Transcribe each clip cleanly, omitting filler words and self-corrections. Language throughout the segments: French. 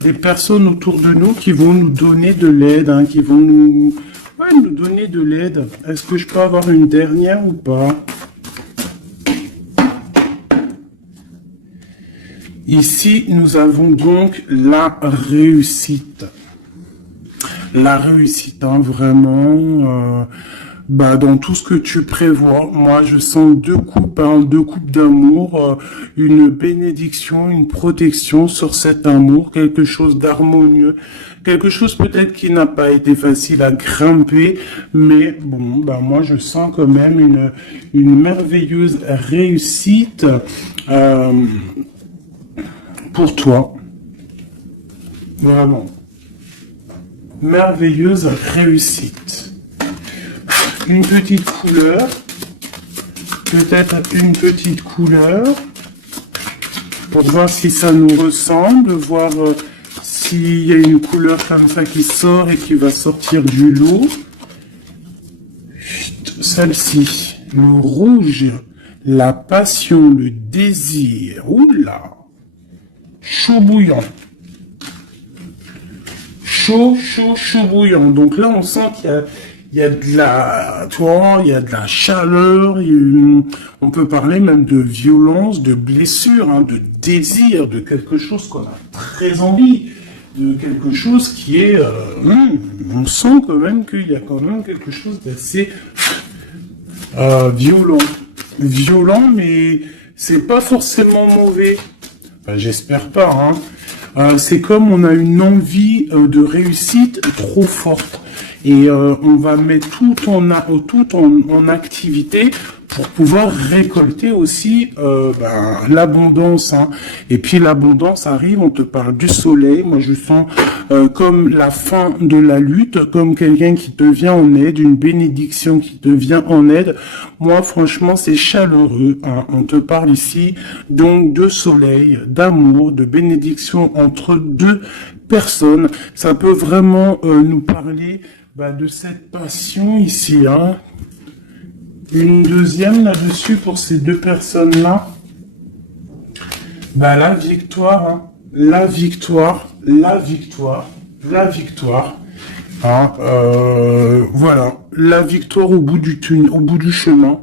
des personnes autour de nous qui vont nous donner de l'aide, hein, qui vont nous, ouais, nous donner de l'aide. Est-ce que je peux avoir une dernière ou pas? Ici, nous avons donc la réussite. La réussite, hein, vraiment, dans tout ce que tu prévois. Moi, je sens deux coupes, hein, deux coupes d'amour, une bénédiction, une protection sur cet amour, quelque chose d'harmonieux, quelque chose peut-être qui n'a pas été facile à grimper, mais bon, moi, je sens quand même une merveilleuse réussite pour toi. Vraiment. Merveilleuse réussite. Une petite couleur. Peut-être une petite couleur. Pour voir si ça nous ressemble. Voir s'il y a une couleur comme ça qui sort et qui va sortir du lot. Celle-ci. Le rouge. La passion, le désir. Oula. Chaud bouillant. Chaud bouillant. Donc là, on sent qu'il y a de la, tu vois, il y a de la chaleur, on peut parler même de violence, de blessure, hein, de désir, de quelque chose qu'on a très envie, de quelque chose qui est, on sent quand même qu'il y a quand même quelque chose d'assez violent. Violent, mais c'est pas forcément mauvais. Enfin, j'espère pas, hein. C'est comme on a une envie de réussite trop forte et on va mettre tout en activité pour pouvoir récolter aussi l'abondance, hein. Et puis l'abondance arrive, on te parle du soleil, moi je sens comme la fin de la lutte, comme quelqu'un qui te vient en aide, une bénédiction qui te vient en aide. Moi franchement c'est chaleureux, hein. On te parle ici donc de soleil, d'amour, de bénédiction entre deux personnes. Ça peut vraiment nous parler de cette passion ici, hein. Une deuxième là-dessus pour ces deux personnes-là. La victoire, hein. La victoire. Hein, voilà, la victoire au bout du chemin.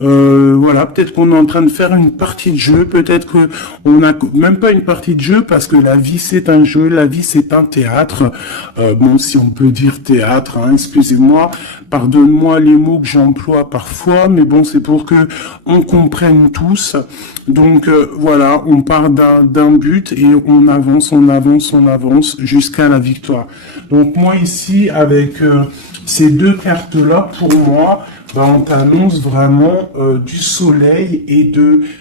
Voilà, peut-être qu'on est en train de faire une partie de jeu, peut-être que on n'a même pas une partie de jeu parce que la vie c'est un jeu, la vie c'est un théâtre. Bon, si on peut dire théâtre, hein, excusez-moi, pardonne-moi les mots que j'emploie parfois, mais bon, c'est pour que on comprenne tous. Donc voilà, on part d'un but et on avance jusqu'à la victoire. Donc moi ici avec ces deux cartes-là, pour moi, on t'annonce vraiment du soleil et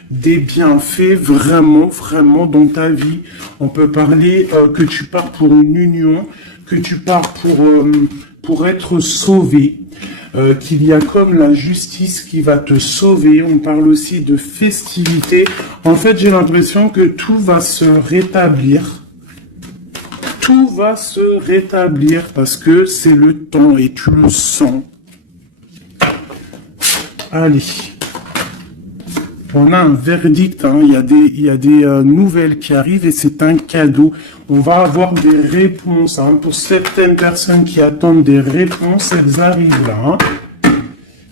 des bienfaits vraiment dans ta vie. On peut parler que tu pars pour une union, que tu pars pour être sauvé, qu'il y a comme la justice qui va te sauver. On parle aussi de festivité. En fait, j'ai l'impression que tout va se rétablir. Tout va se rétablir parce que c'est le temps et tu le sens. Allez, on a un verdict, hein. Il y a des nouvelles qui arrivent et c'est un cadeau. On va avoir des réponses, hein. Pour certaines personnes qui attendent des réponses, elles arrivent là, hein.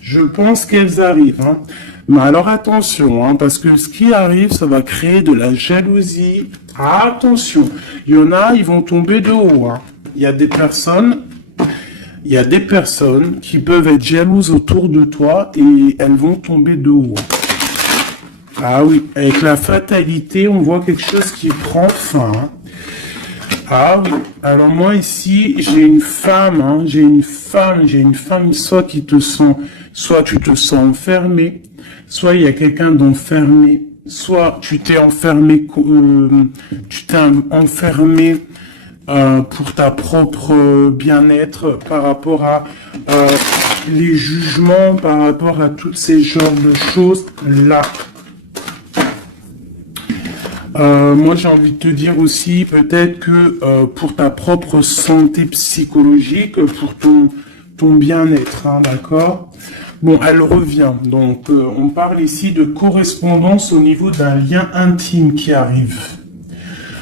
Je pense qu'elles arrivent, hein. Mais alors attention, hein, parce que ce qui arrive, ça va créer de la jalousie. Attention, il y en a, ils vont tomber de haut, hein. Il y a des personnes qui peuvent être jalouses autour de toi et elles vont tomber de haut. Ah oui, avec la fatalité, on voit quelque chose qui prend fin. Ah oui, alors moi ici, j'ai une femme, hein, soit tu te sens enfermé, soit il y a quelqu'un d'enfermé, soit tu t'es enfermé, pour ta propre bien-être, par rapport à les jugements, par rapport à toutes ces genres de choses là. Moi j'ai envie de te dire aussi peut-être que pour ta propre santé psychologique, pour ton bien-être, hein, d'accord? Bon, elle revient, donc on parle ici de correspondance au niveau d'un lien intime qui arrive.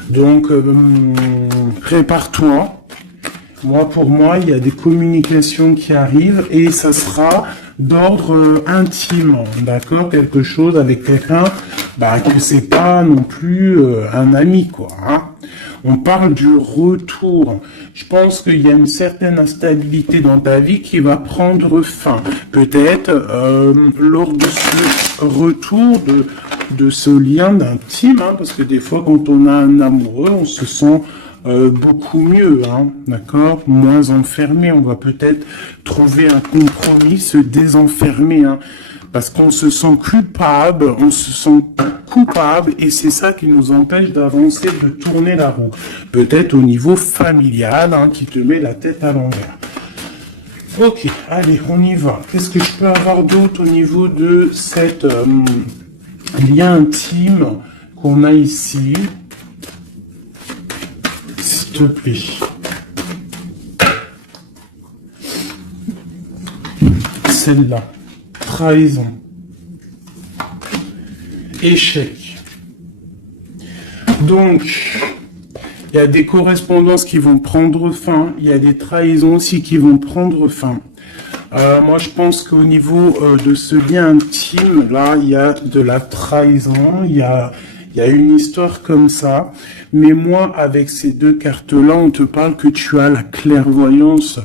Donc, prépare-toi. Moi, pour moi, il y a des communications qui arrivent et ça sera d'ordre intime, d'accord? Quelque chose avec quelqu'un, que c'est pas non plus un ami, quoi. Hein. On parle du retour. Je pense qu'il y a une certaine instabilité dans ta vie qui va prendre fin. Peut-être lors de ce retour de ce lien d'intime, hein, parce que des fois, quand on a un amoureux, on se sent beaucoup mieux, hein, d'accord, moins enfermé. On va peut-être trouver un compromis, se désenfermer, hein, parce qu'on se sent coupable, et c'est ça qui nous empêche d'avancer, de tourner la roue. Peut-être au niveau familial, hein, qui te met la tête à l'envers. Ok, allez, on y va. Qu'est-ce que je peux avoir d'autre au niveau de cette lien intime qu'on a ici? S'il te plaît. Celle-là. Trahison. Échec. Donc, il y a des correspondances qui vont prendre fin. Il y a des trahisons aussi qui vont prendre fin. Moi, je pense qu'au niveau de ce lien intime, là, il y a de la trahison. Il y a une histoire comme ça. Mais moi, avec ces deux cartes-là, on te parle que tu as la clairvoyance,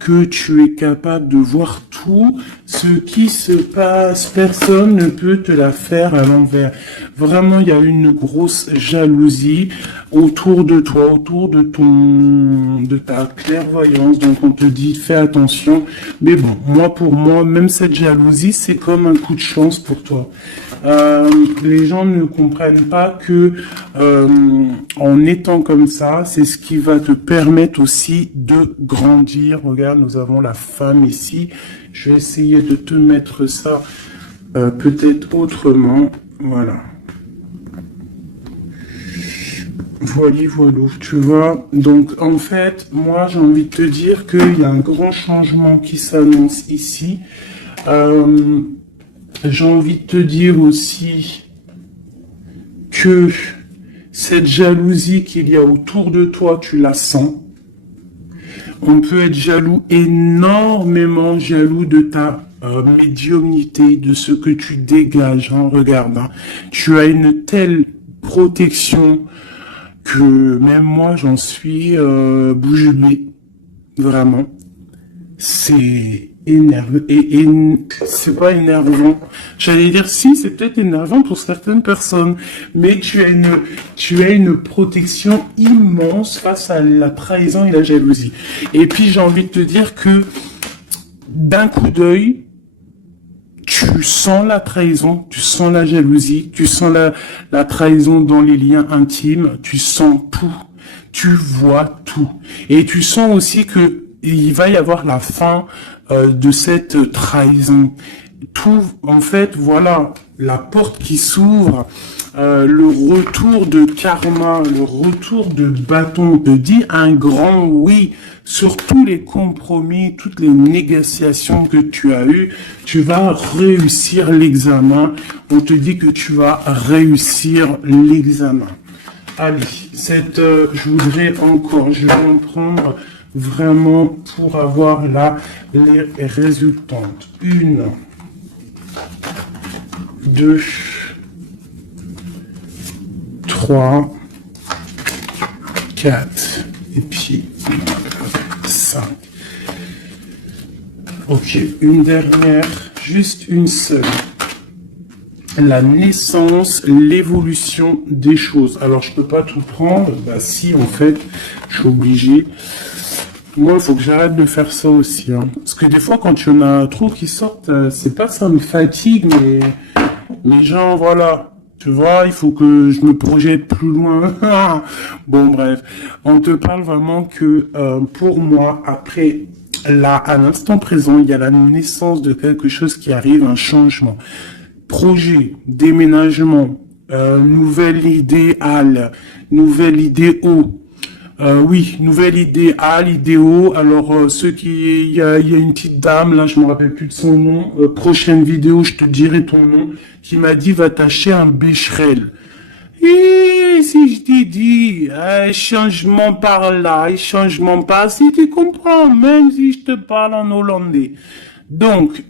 que tu es capable de voir tout ce qui se passe. Personne ne peut te la faire à l'envers. Vraiment, il y a une grosse jalousie autour de toi, autour de ta clairvoyance. Donc, on te dit, fais attention. Mais bon, pour moi, même cette jalousie, c'est comme un coup de chance pour toi. Les gens ne comprennent pas que en étant comme ça, c'est ce qui va te permettre aussi de grandir. Regarde, nous avons la femme ici. Je vais essayer de te mettre ça peut-être autrement. Voilà. Voilà, tu vois. Donc, en fait, moi, j'ai envie de te dire qu'il y a un grand changement qui s'annonce ici. J'ai envie de te dire aussi que cette jalousie qu'il y a autour de toi, tu la sens. On peut être jaloux, énormément jaloux de ta médiumnité, de ce que tu dégages. Hein, regarde, hein. Tu as une telle protection que même moi, j'en suis bouche bée. Vraiment. C'est énervé et c'est pas énervant. J'allais dire si, c'est peut-être énervant pour certaines personnes, mais tu as une protection immense face à la trahison et la jalousie. Et puis j'ai envie de te dire que d'un coup d'œil, tu sens la trahison, tu sens la jalousie, tu sens la trahison dans les liens intimes, tu sens tout, tu vois tout. Et tu sens aussi que il va y avoir la fin de cette trahison. Tout, en fait, voilà, la porte qui s'ouvre, le retour de karma, le retour de bâton. On te dit un grand oui sur tous les compromis, toutes les négociations que tu as eues. Tu vas réussir l'examen. On te dit que tu vas réussir l'examen. Allez, je vais en prendre vraiment pour avoir là les résultantes. 1, 2, 3, 4, et puis 5. Ok, une dernière, juste une seule. La naissance, l'évolution des choses. Alors, je peux pas tout prendre. Bah si, en fait, je suis obligé. Moi, il faut que j'arrête de faire ça aussi. Hein. Parce que des fois, quand il y en a trop qui sortent, c'est pas ça me fatigue, mais les gens, voilà. Tu vois, il faut que je me projette plus loin. Bon, bref. On te parle vraiment que, pour moi, après, là, à l'instant présent, il y a la naissance de quelque chose qui arrive, un changement. Projet, déménagement, nouvelle idéale, nouvelle idéo. Oui, nouvelle idéo. Alors, il y a une petite dame, là, je me rappelle plus de son nom. Prochaine vidéo, je te dirai ton nom, qui m'a dit, va t'acheter un Becherel. Et si je t'ai dit, changement par là, changement par ci, tu comprends, même si je te parle en hollandais. Donc,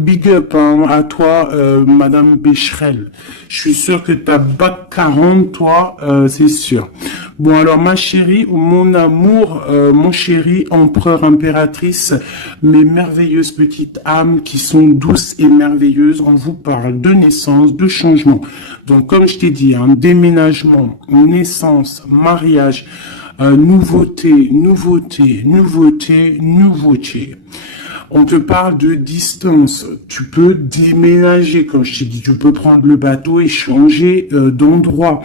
big up hein, à toi, Madame Becherel. Je suis sûr que t'as bac 40, toi, c'est sûr. Bon, alors, ma chérie, mon amour, mon chéri, empereur, impératrice, mes merveilleuses petites âmes qui sont douces et merveilleuses, on vous parle de naissance, de changement. Donc, comme je t'ai dit, hein, déménagement, naissance, mariage, nouveauté, nouveauté, nouveauté, nouveauté. On te parle de distance. Tu peux déménager, comme je t'ai dit. Tu peux prendre le bateau et changer d'endroit.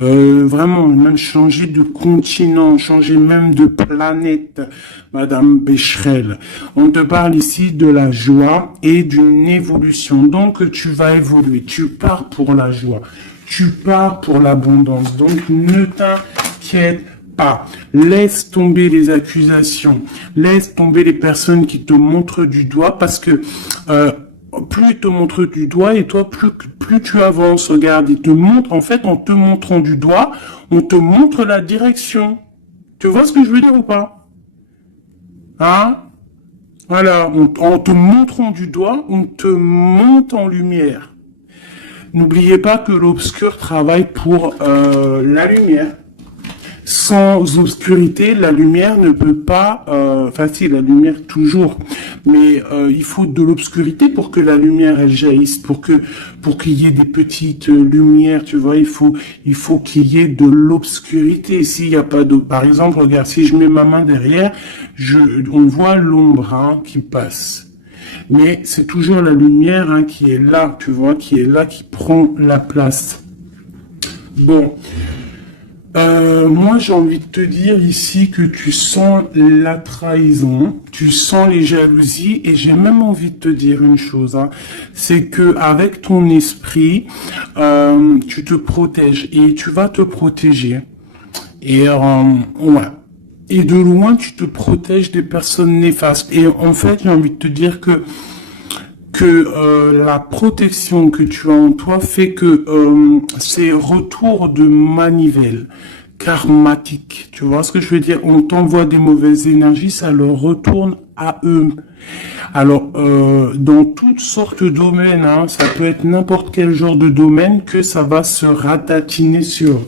Vraiment, même changer de continent, changer même de planète, Madame Becherel. On te parle ici de la joie et d'une évolution. Donc, tu vas évoluer. Tu pars pour la joie. Tu pars pour l'abondance. Donc, ne t'inquiète pas. Laisse tomber les accusations, laisse tomber les personnes qui te montrent du doigt parce que plus ils te montrent du doigt et toi plus tu avances. Regarde, ils te montrent, en fait en te montrant du doigt, on te montre la direction. Tu vois ce que je veux dire ou pas? Hein? Voilà, en te montrant du doigt, on te monte en lumière. N'oubliez pas que l'obscur travaille pour la lumière. Sans obscurité, la lumière ne peut pas, enfin si, la lumière toujours, mais il faut de l'obscurité pour que la lumière elle jaillisse, pour qu'il y ait des petites lumières, tu vois, il faut qu'il y ait de l'obscurité. S'il n'y a pas de, par exemple, regarde, si je mets ma main derrière, on voit l'ombre hein, qui passe. Mais c'est toujours la lumière hein, qui est là, tu vois, qui est là, qui prend la place. Bon. Moi, j'ai envie de te dire ici que tu sens la trahison, tu sens les jalousies, et j'ai même envie de te dire une chose, hein, c'est que avec ton esprit, tu te protèges et tu vas te protéger. Et ouais. Et de loin, tu te protèges des personnes néfastes. Et en fait, j'ai envie de te dire que la protection que tu as en toi fait que ces retours de manivelle karmatique, tu vois ce que je veux dire? On t'envoie des mauvaises énergies, ça leur retourne à eux. Alors, dans toutes sortes de domaines, hein, ça peut être n'importe quel genre de domaine que ça va se ratatiner sur.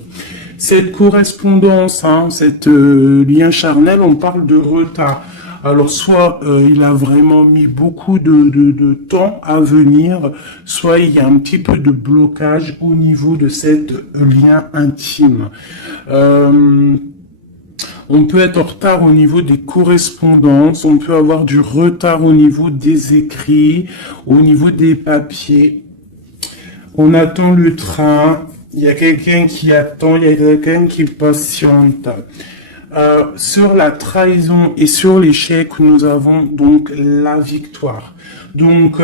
Cette correspondance, hein, cette lien charnel, on parle de retard. Alors soit il a vraiment mis beaucoup de temps à venir, soit il y a un petit peu de blocage au niveau de cette lien intime. On peut être en retard au niveau des correspondances, on peut avoir du retard au niveau des écrits, au niveau des papiers. On attend le train, il y a quelqu'un qui attend, il y a quelqu'un qui patiente. Sur la trahison et sur l'échec, nous avons donc la victoire. Donc,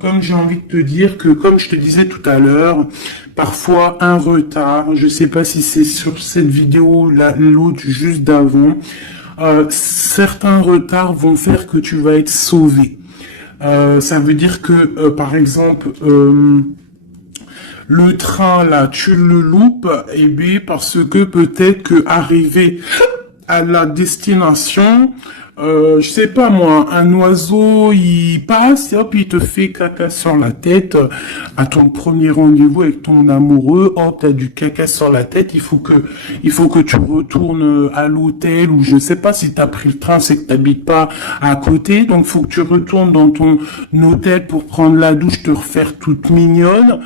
comme j'ai envie de te dire que, comme je te disais tout à l'heure, parfois un retard, je sais pas si c'est sur cette vidéo, l'autre juste d'avant, certains retards vont faire que tu vas être sauvé. Ça veut dire que, par exemple, le train là, tu le loupes, et bien parce que peut-être que arrivé à la destination, je sais pas moi, un oiseau il passe et hop il te fait caca sur la tête à ton premier rendez-vous avec ton amoureux, hop t'as du caca sur la tête, il faut que tu retournes à l'hôtel ou je sais pas si t'as pris le train, c'est que t'habites pas à côté, donc faut que tu retournes dans ton hôtel pour prendre la douche, te refaire toute mignonne.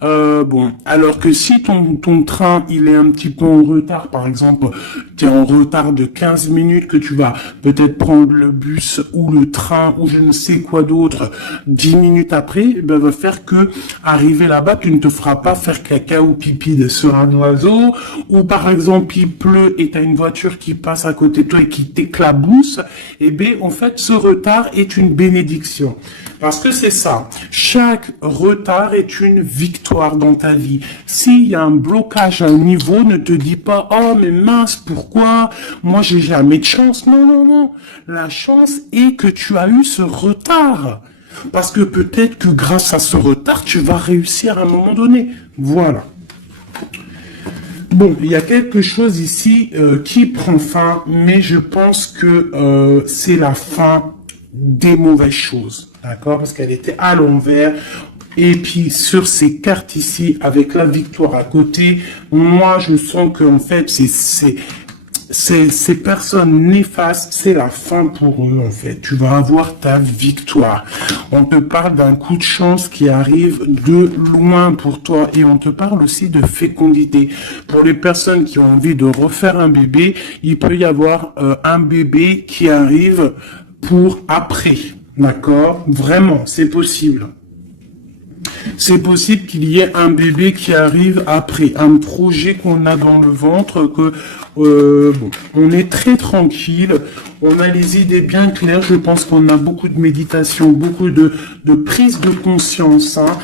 Bon, alors que si ton train il est un petit peu en retard, par exemple, tu es en retard de 15 minutes que tu vas peut-être prendre le bus ou le train ou je ne sais quoi d'autre 10 minutes après, ben, va faire que arriver là-bas, tu ne te feras pas faire caca ou pipi sur un oiseau, ou par exemple il pleut et tu as une voiture qui passe à côté de toi et qui t'éclabousse, et bien en fait ce retard est une bénédiction. Parce que c'est ça, chaque retard est une victoire dans ta vie. S'il y a un blocage à un niveau, ne te dis pas « Oh mais mince, pourquoi? Moi j'ai jamais de chance. » Non, non, non. La chance est que tu as eu ce retard. Parce que peut-être que grâce à ce retard, tu vas réussir à un moment donné. Voilà. Bon, il y a quelque chose ici qui prend fin, mais je pense que c'est la fin des mauvaises choses, d'accord? Parce qu'elle était à l'envers. Et puis sur ces cartes ici, avec la victoire à côté, moi je sens que en fait ces personnes néfastes, c'est la fin pour eux en fait. Tu vas avoir ta victoire. On te parle d'un coup de chance qui arrive de loin pour toi et on te parle aussi de fécondité. Pour les personnes qui ont envie de refaire un bébé, il peut y avoir un bébé qui arrive pour après. D'accord? Vraiment, c'est possible. C'est possible qu'il y ait un bébé qui arrive après, un projet qu'on a dans le ventre, que bon, on est très tranquille, on a les idées bien claires, je pense qu'on a beaucoup de méditation, beaucoup de prise de conscience, hein,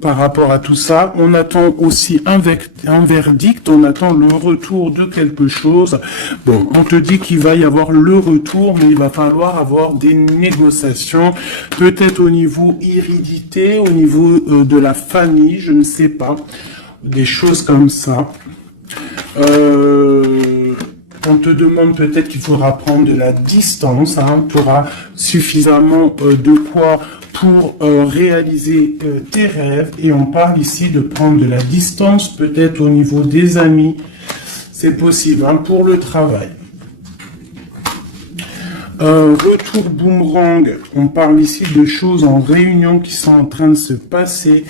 par rapport à tout ça. On attend aussi un verdict, on attend le retour de quelque chose. Bon, on te dit qu'il va y avoir le retour, mais il va falloir avoir des négociations, peut-être au niveau hérédité, au niveau de la famille, je ne sais pas, des choses comme ça. On te demande peut-être qu'il faudra prendre de la distance, hein, tu auras suffisamment de quoi pour réaliser tes rêves, et on parle ici de prendre de la distance, peut-être au niveau des amis, c'est possible, hein, pour le travail. Retour boomerang, on parle ici de choses en réunion qui sont en train de se passer.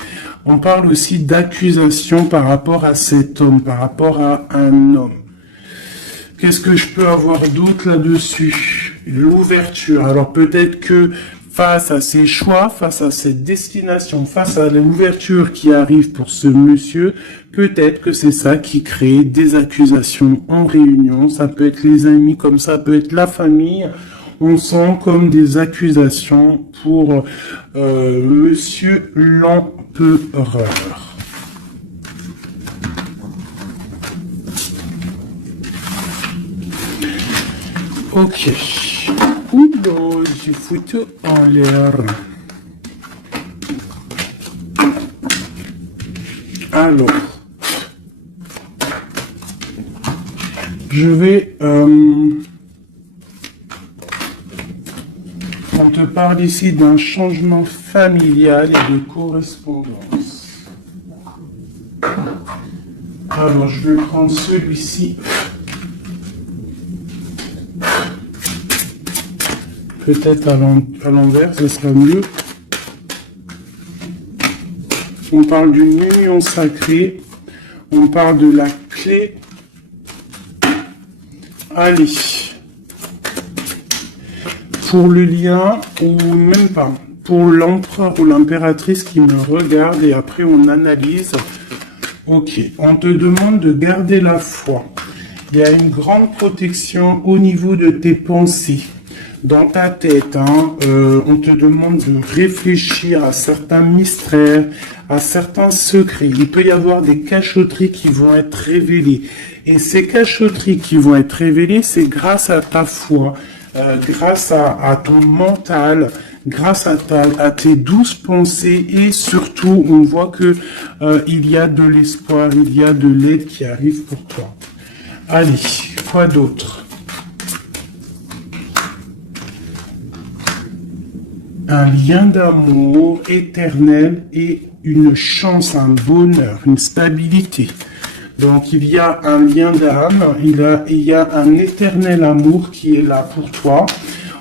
On parle aussi d'accusations par rapport à cet homme, par rapport à un homme. Qu'est-ce que je peux avoir d'autre là-dessus? L'ouverture. Alors peut-être que face à ses choix, face à cette destination, face à l'ouverture qui arrive pour ce monsieur, peut-être que c'est ça qui crée des accusations en réunion. Ça peut être les amis, comme ça peut être la famille. On sent comme des accusations pour monsieur l'empereur. Ok. Oula, j'ai foutu en l'air. Alors. Je vais... on te parle ici d'un changement familial et de correspondance. Alors, je vais prendre celui-ci. Peut-être à l'envers, ce sera mieux. On parle d'une union sacrée. On parle de la clé. Allez. Pour le lien, ou même pas. Pour l'empereur ou l'impératrice qui me regarde et après on analyse. Ok. On te demande de garder la foi. Il y a une grande protection au niveau de tes pensées. Dans ta tête, hein, on te demande de réfléchir à certains mystères, à certains secrets. Il peut y avoir des cachotteries qui vont être révélées. Et ces cachotteries qui vont être révélées, c'est grâce à ta foi, grâce à ton mental, grâce à tes douces pensées, et surtout, on voit que il y a de l'espoir, il y a de l'aide qui arrive pour toi. Allez, quoi d'autre? Un lien d'amour éternel et une chance, un bonheur, une stabilité. Donc il y a un lien d'âme, il y a un éternel amour qui est là pour toi.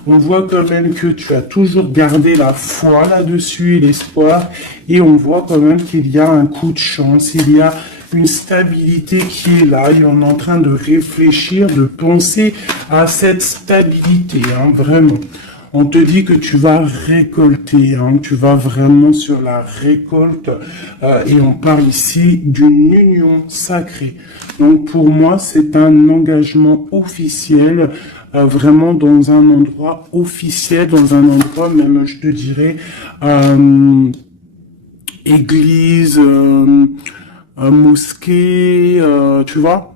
On voit quand même que tu as toujours gardé la foi là-dessus et l'espoir. Et on voit quand même qu'il y a un coup de chance, il y a une stabilité qui est là. Et on est en train de réfléchir, de penser à cette stabilité, hein, vraiment. On te dit que tu vas récolter, hein, tu vas vraiment sur la récolte, et on parle ici d'une union sacrée. Donc pour moi, c'est un engagement officiel, vraiment dans un endroit officiel, dans un endroit même, je te dirais, église, mosquée, tu vois,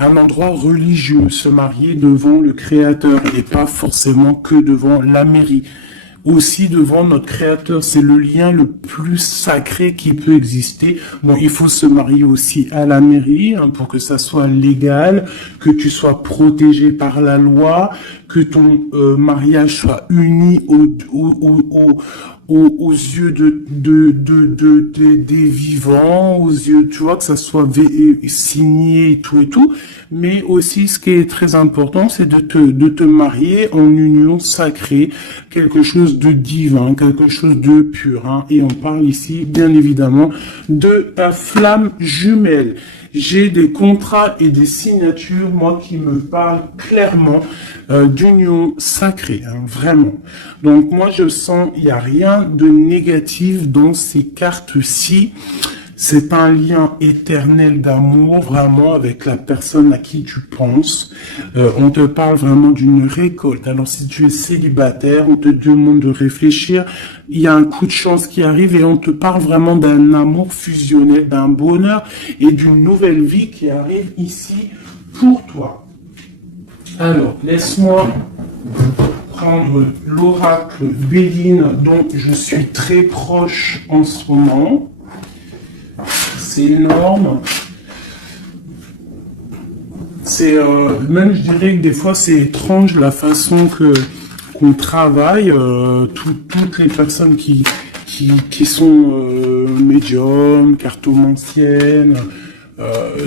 un endroit religieux, se marier devant le Créateur et pas forcément que devant la mairie aussi devant notre Créateur. C'est le lien le plus sacré qui peut exister. Bon, il faut se marier aussi à la mairie hein, pour que ça soit légal, que tu sois protégé par la loi, que ton mariage soit uni aux yeux des vivants, aux yeux, tu vois, que ça soit signé et tout. Mais aussi, ce qui est très important, c'est de te marier en union sacrée, quelque chose de divin, quelque chose de pur. Hein. Et on parle ici, bien évidemment, de ta flamme jumelle. J'ai des contrats et des signatures, moi, qui me parlent clairement d'union sacrée, hein, vraiment. Donc, moi, je sens, il n'y a rien de négatif dans ces cartes-ci. C'est un lien éternel d'amour, vraiment, avec la personne à qui tu penses. On te parle vraiment d'une récolte. Alors, si tu es célibataire, on te demande de réfléchir. Il y a un coup de chance qui arrive et on te parle vraiment d'un amour fusionnel, d'un bonheur et d'une nouvelle vie qui arrive ici pour toi. Alors, laisse-moi prendre l'oracle Béline dont je suis très proche en ce moment. C'est énorme. C'est même je dirais que des fois c'est étrange la façon qu'on travaille. Toutes les personnes qui sont médiums, cartomanciennes,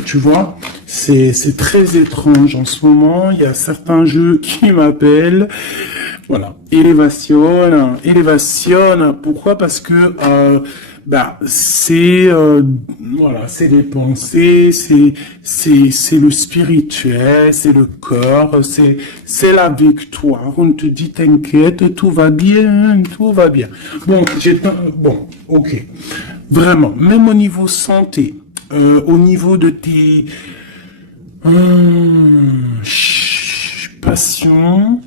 tu vois, c'est très étrange en ce moment. Il y a certains jeux qui m'appellent. Voilà, élévation. Pourquoi? Parce que c'est voilà, c'est les pensées, c'est le spirituel, c'est le corps, c'est la victoire. On te dit t'inquiète, tout va bien. Bon, ok. Vraiment, même au niveau santé, au niveau de tes passions,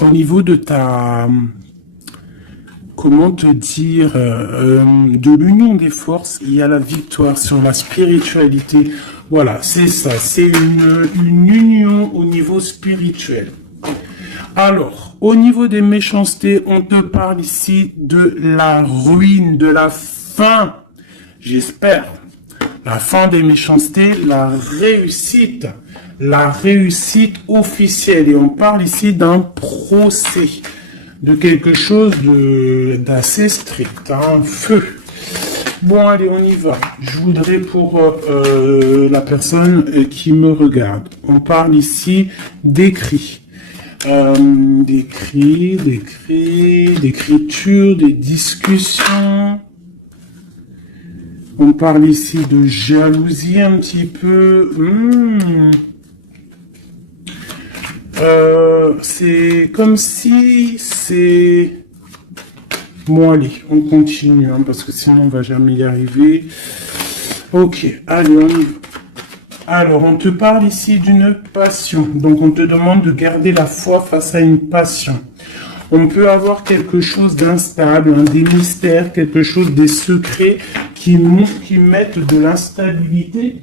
au niveau de ta comment te dire, de l'union des forces, il y a la victoire sur la spiritualité. Voilà, c'est ça, c'est une union au niveau spirituel. Alors, au niveau des méchancetés, on te parle ici de la ruine, de la fin, j'espère. La fin des méchancetés, la réussite officielle. Et on parle ici d'un procès. De quelque chose d'assez strict, hein, feu. Bon, allez, on y va. Je voudrais pour la personne qui me regarde. On parle ici d'écrits. D'écriture, des discussions. On parle ici de jalousie un petit peu. C'est comme si c'est... Bon, allez, on continue, hein, parce que sinon on va jamais y arriver. Ok, allez, on y va. Alors, on te parle ici d'une passion. Donc, on te demande de garder la foi face à une passion. On peut avoir quelque chose d'instable, hein, des mystères, quelque chose, des secrets qui mettent de l'instabilité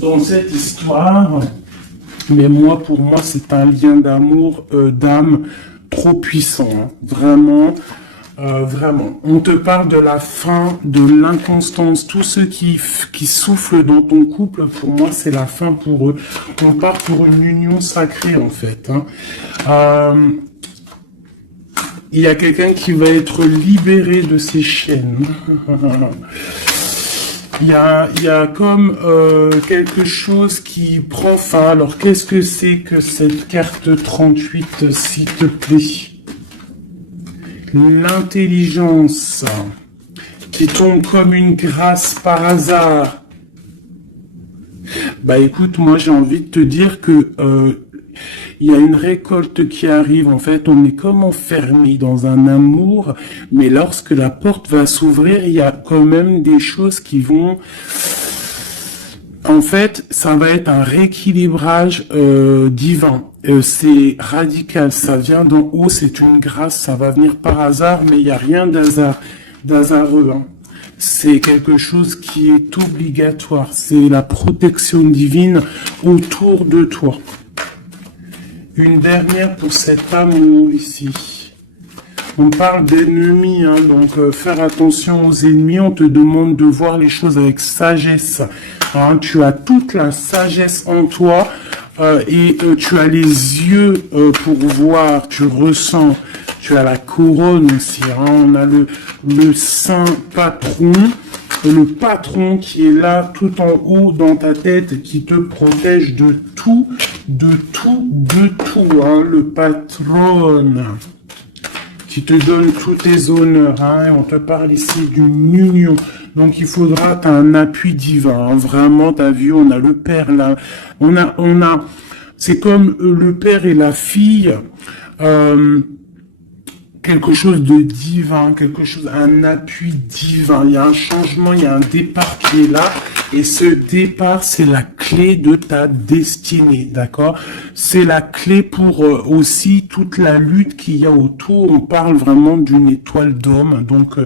dans cette histoire. Mais moi, pour moi, c'est un lien d'amour, d'âme trop puissant. Hein. Vraiment, vraiment. On te parle de la fin, de l'inconstance. Tous ceux qui soufflent dans ton couple, pour moi, c'est la fin pour eux. On part pour une union sacrée, en fait. Hein. Il y a quelqu'un qui va être libéré de ses chaînes. Il y a comme quelque chose qui prend fin. Alors, qu'est-ce que c'est que cette carte 38, s'il te plaît? L'intelligence qui tombe comme une grâce par hasard. Bah écoute, moi j'ai envie de te dire que il y a une récolte qui arrive. En fait, on est comme enfermé dans un amour, mais lorsque la porte va s'ouvrir, il y a quand même des choses qui vont... En fait, ça va être un rééquilibrage divin. C'est radical, ça vient d'en haut, c'est une grâce, ça va venir par hasard, mais il n'y a rien d'hasareux. Hein. C'est quelque chose qui est obligatoire. C'est la protection divine autour de toi. Une dernière pour cet amour ici. On parle d'ennemis, hein, donc faire attention aux ennemis. On te demande de voir les choses avec sagesse. Hein, tu as toute la sagesse en toi et tu as les yeux pour voir, tu ressens. Tu as la couronne aussi. Hein, on a le saint patron. Le patron qui est là tout en haut dans ta tête, qui te protège de tout, hein, le patron, qui te donne tous tes honneurs, hein, et on te parle ici d'une union, donc il faudra, t'as un appui divin, hein, vraiment, t'as vu, on a le père là, on a, c'est comme le père et la fille, quelque chose de divin, quelque chose, un appui divin. Il y a un changement, il y a un départ qui est là. Et ce départ, c'est la clé de ta destinée, d'accord? C'est la clé pour aussi toute la lutte qu'il y a autour. On parle vraiment d'une étoile d'homme, donc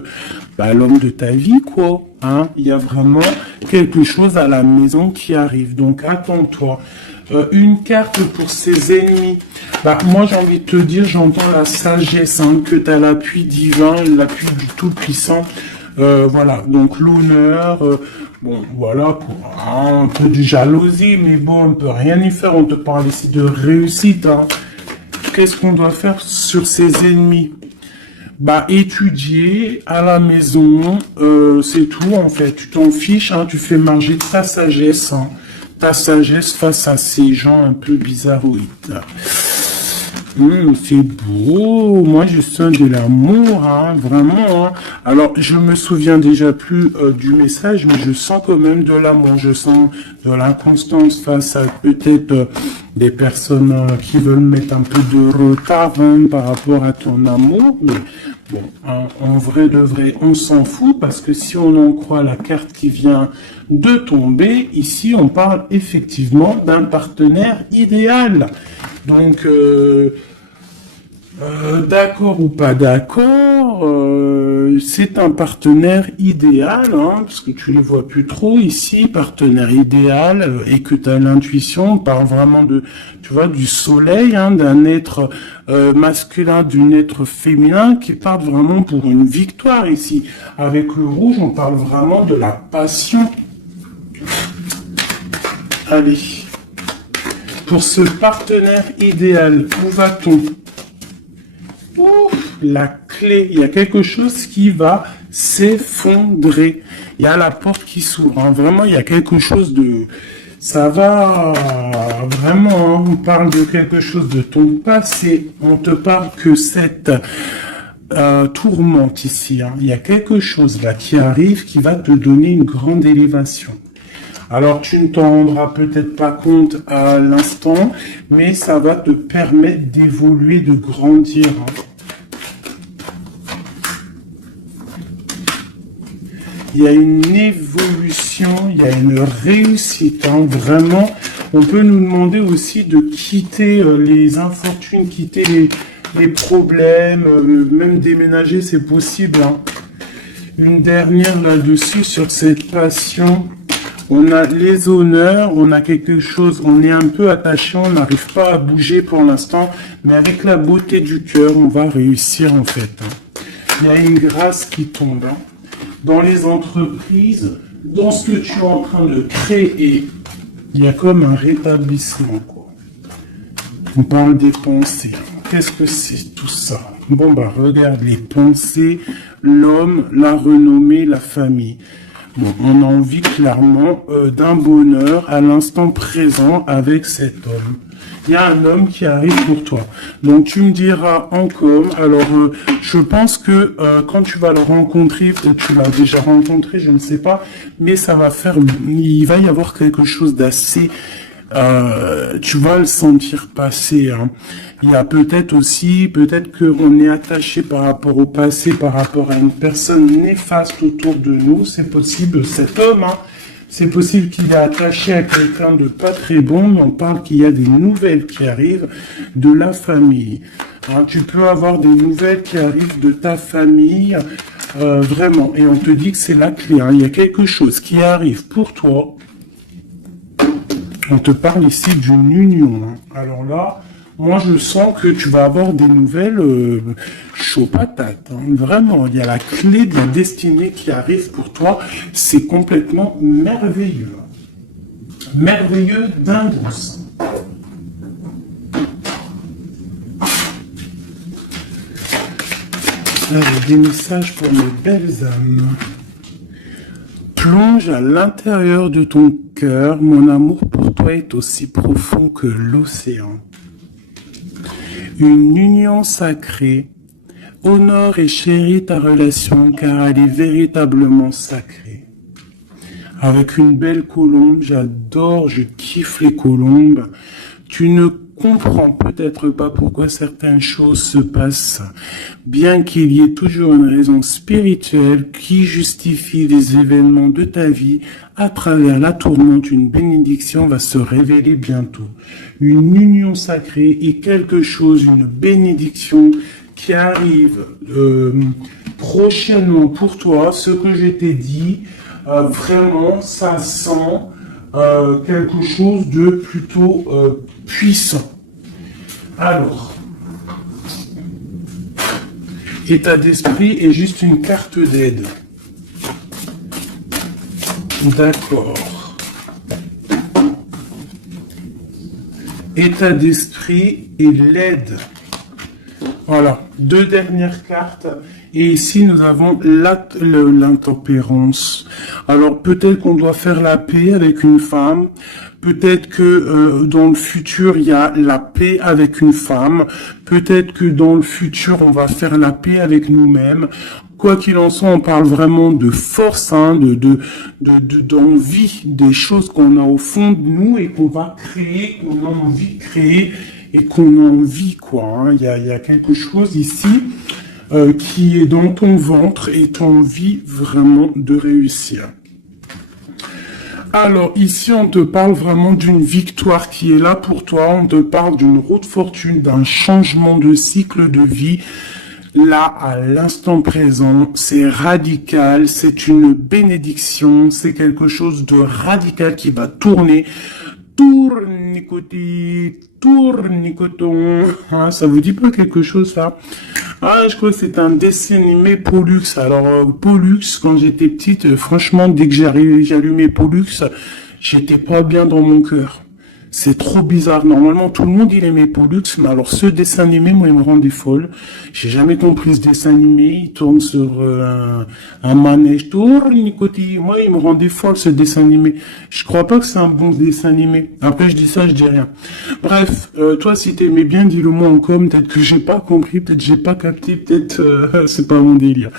l'homme de ta vie, quoi. Hein? Il y a vraiment quelque chose à la maison qui arrive. Donc attends-toi. Une carte pour ses ennemis. Moi, j'ai envie de te dire, j'entends la sagesse, hein, que tu as l'appui divin, l'appui du Tout-Puissant. Voilà, donc l'honneur, bon, voilà, un peu de jalousie, mais bon, on peut rien y faire. On te parle ici de réussite. Hein. Qu'est-ce qu'on doit faire sur ses ennemis? Étudier à la maison, c'est tout, en fait. Tu t'en fiches, hein, tu fais marger ta sagesse, hein. Ta sagesse face à ces gens un peu bizarroïdes. C'est beau, moi je sens de l'amour, hein, vraiment. Hein. Alors je me souviens déjà plus du message, mais je sens quand même de l'amour, je sens de l'inconstance face à peut-être des personnes qui veulent mettre un peu de retard hein, par rapport à ton amour. Mais bon, hein, en vrai de vrai, on s'en fout parce que si on en croit la carte qui vient de tomber, ici on parle effectivement d'un partenaire idéal. Donc, d'accord ou pas d'accord, c'est un partenaire idéal, hein, parce que tu les vois plus trop ici, partenaire idéal, et que tu as l'intuition, on parle vraiment de, tu vois, du soleil, hein, d'un être masculin, d'un être féminin, qui parle vraiment pour une victoire ici. Avec le rouge, on parle vraiment de la passion. Allez. Pour ce partenaire idéal, où va-t-on? La clé, il y a quelque chose qui va s'effondrer. Il y a la porte qui s'ouvre. Hein. Vraiment, il y a quelque chose de... Ça va... Vraiment, hein, on parle de quelque chose de ton passé. On te parle que cette tourmente ici. Hein. Il y a quelque chose là qui arrive qui va te donner une grande élévation. Alors, tu ne t'en rendras peut-être pas compte à l'instant, mais ça va te permettre d'évoluer, de grandir. Il y a une évolution, il y a une réussite. Hein. Vraiment, on peut nous demander aussi de quitter les infortunes, quitter les problèmes, même déménager, c'est possible. Hein. Une dernière là-dessus sur cette passion. On a les honneurs, on a quelque chose, on est un peu attaché, on n'arrive pas à bouger pour l'instant, mais avec la beauté du cœur, on va réussir en fait. Il y a une grâce qui tombe. Hein. Dans les entreprises, dans ce que tu es en train de créer, il y a comme un rétablissement. Quoi. On parle des pensées. Qu'est-ce que c'est tout ça? Bon, regarde les pensées, l'homme, la renommée, la famille. Bon, on a envie clairement d'un bonheur à l'instant présent avec cet homme. Il y a un homme qui arrive pour toi. Donc tu me diras en com. Alors je pense que quand tu vas le rencontrer, peut-être tu l'as déjà rencontré, je ne sais pas, mais ça va faire, il va y avoir quelque chose d'assez, tu vas le sentir passer. Hein. Il y a peut-être aussi, peut-être qu'on est attaché par rapport au passé, par rapport à une personne néfaste autour de nous. C'est possible, cet homme, hein, c'est possible qu'il est attaché à quelqu'un de pas très bon, mais on parle qu'il y a des nouvelles qui arrivent de la famille. Hein, tu peux avoir des nouvelles qui arrivent de ta famille, vraiment, et on te dit que c'est la clé. Hein. Il y a quelque chose qui arrive pour toi. On te parle ici d'une union. Hein. Alors là, moi je sens que tu vas avoir des nouvelles chaud patate, hein. Vraiment, il y a la clé de la destinée qui arrive pour toi, c'est complètement merveilleux. Merveilleux d'indus. Allez, des messages pour mes belles âmes. Plonge à l'intérieur de ton cœur, mon amour pour toi est aussi profond que l'océan. Une union sacrée honore et chérit ta relation car elle est véritablement sacrée. Avec une belle colombe, j'adore, je kiffe les colombes. Tu ne comprends peut-être pas pourquoi certaines choses se passent, bien qu'il y ait toujours une raison spirituelle qui justifie les événements de ta vie. À travers la tourmente, une bénédiction va se révéler bientôt. Une union sacrée est quelque chose, une bénédiction qui arrive prochainement pour toi. Ce que je t'ai dit, vraiment, ça sent quelque chose de plutôt puissant. Alors, état d'esprit est juste une carte d'aide. D'accord. État d'esprit et l'aide. Voilà, deux dernières cartes. Et ici, nous avons l'intempérance. Alors, peut-être qu'on doit faire la paix avec une femme. Peut-être que dans le futur, il y a la paix avec une femme. Peut-être que dans le futur, on va faire la paix avec nous-mêmes. Quoi qu'il en soit, on parle vraiment de force, hein, d'envie, des choses qu'on a au fond de nous et qu'on va créer, qu'on a envie de créer et qu'on a envie, quoi. Hein. Il y a quelque chose ici qui est dans ton ventre et tu as envie vraiment de réussir. Alors ici, on te parle vraiment d'une victoire qui est là pour toi. On te parle d'une route fortune, d'un changement de cycle de vie. Là, à l'instant présent, c'est radical, c'est une bénédiction, c'est quelque chose de radical qui va tourner. Tournicoton. Ah, ça vous dit pas quelque chose, ça? Ah, je crois que c'est un dessin animé Pollux. Alors, Pollux, quand j'étais petite, franchement, dès que j'allumais Pollux, j'étais pas bien dans mon cœur. C'est trop bizarre. Normalement, tout le monde, il aimait Pollux, mais alors ce dessin animé, moi, il me rendait folle. J'ai jamais compris ce dessin animé. Il tourne sur un manège. Tournicoti. Moi, il me rendait folle, ce dessin animé. Je crois pas que c'est un bon dessin animé. Après, je dis ça, je dis rien. Bref, toi, si t'aimais bien, dis-le moi en com. Peut-être que j'ai pas compris, peut-être j'ai pas capté, peut-être c'est pas mon délire.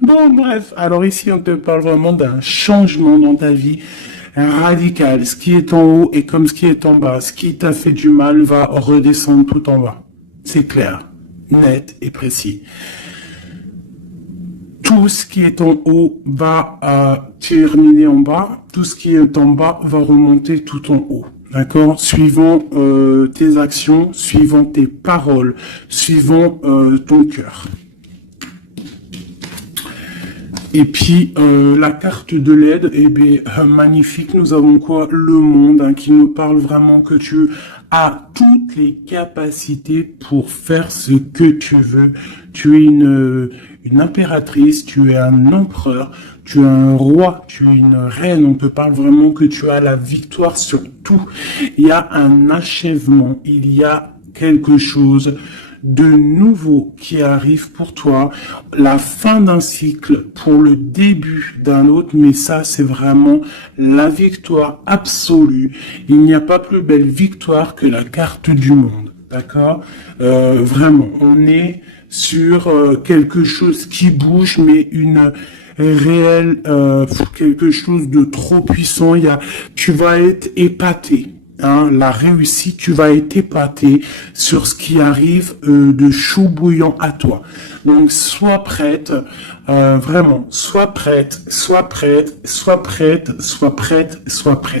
Bon, bref. Alors ici, on te parle vraiment d'un changement dans ta vie. Radical, ce qui est en haut est comme ce qui est en bas, ce qui t'a fait du mal va redescendre tout en bas. C'est clair, net et précis. Tout ce qui est en haut va terminer en bas, tout ce qui est en bas va remonter tout en haut. D'accord? Suivant tes actions, suivant tes paroles, suivant ton cœur. Et puis, la carte de l'aide, eh bien, magnifique. Nous avons quoi? Le monde, hein, qui nous parle vraiment que tu as toutes les capacités pour faire ce que tu veux. Tu es une impératrice, tu es un empereur, tu es un roi, tu es une reine. On te parle vraiment que tu as la victoire sur tout. Il y a un achèvement, il y a quelque chose de nouveau qui arrive pour toi, la fin d'un cycle pour le début d'un autre, mais ça c'est vraiment la victoire absolue. Il n'y a pas plus belle victoire que la carte du monde, d'accord? Vraiment, on est sur quelque chose qui bouge, mais une réelle, quelque chose de trop puissant. Tu vas être épaté. Hein, la réussite, tu vas être épaté sur ce qui arrive de chaud bouillant à toi. Donc, sois prête, vraiment, sois prête, sois prête, sois prête, sois prête, sois prête.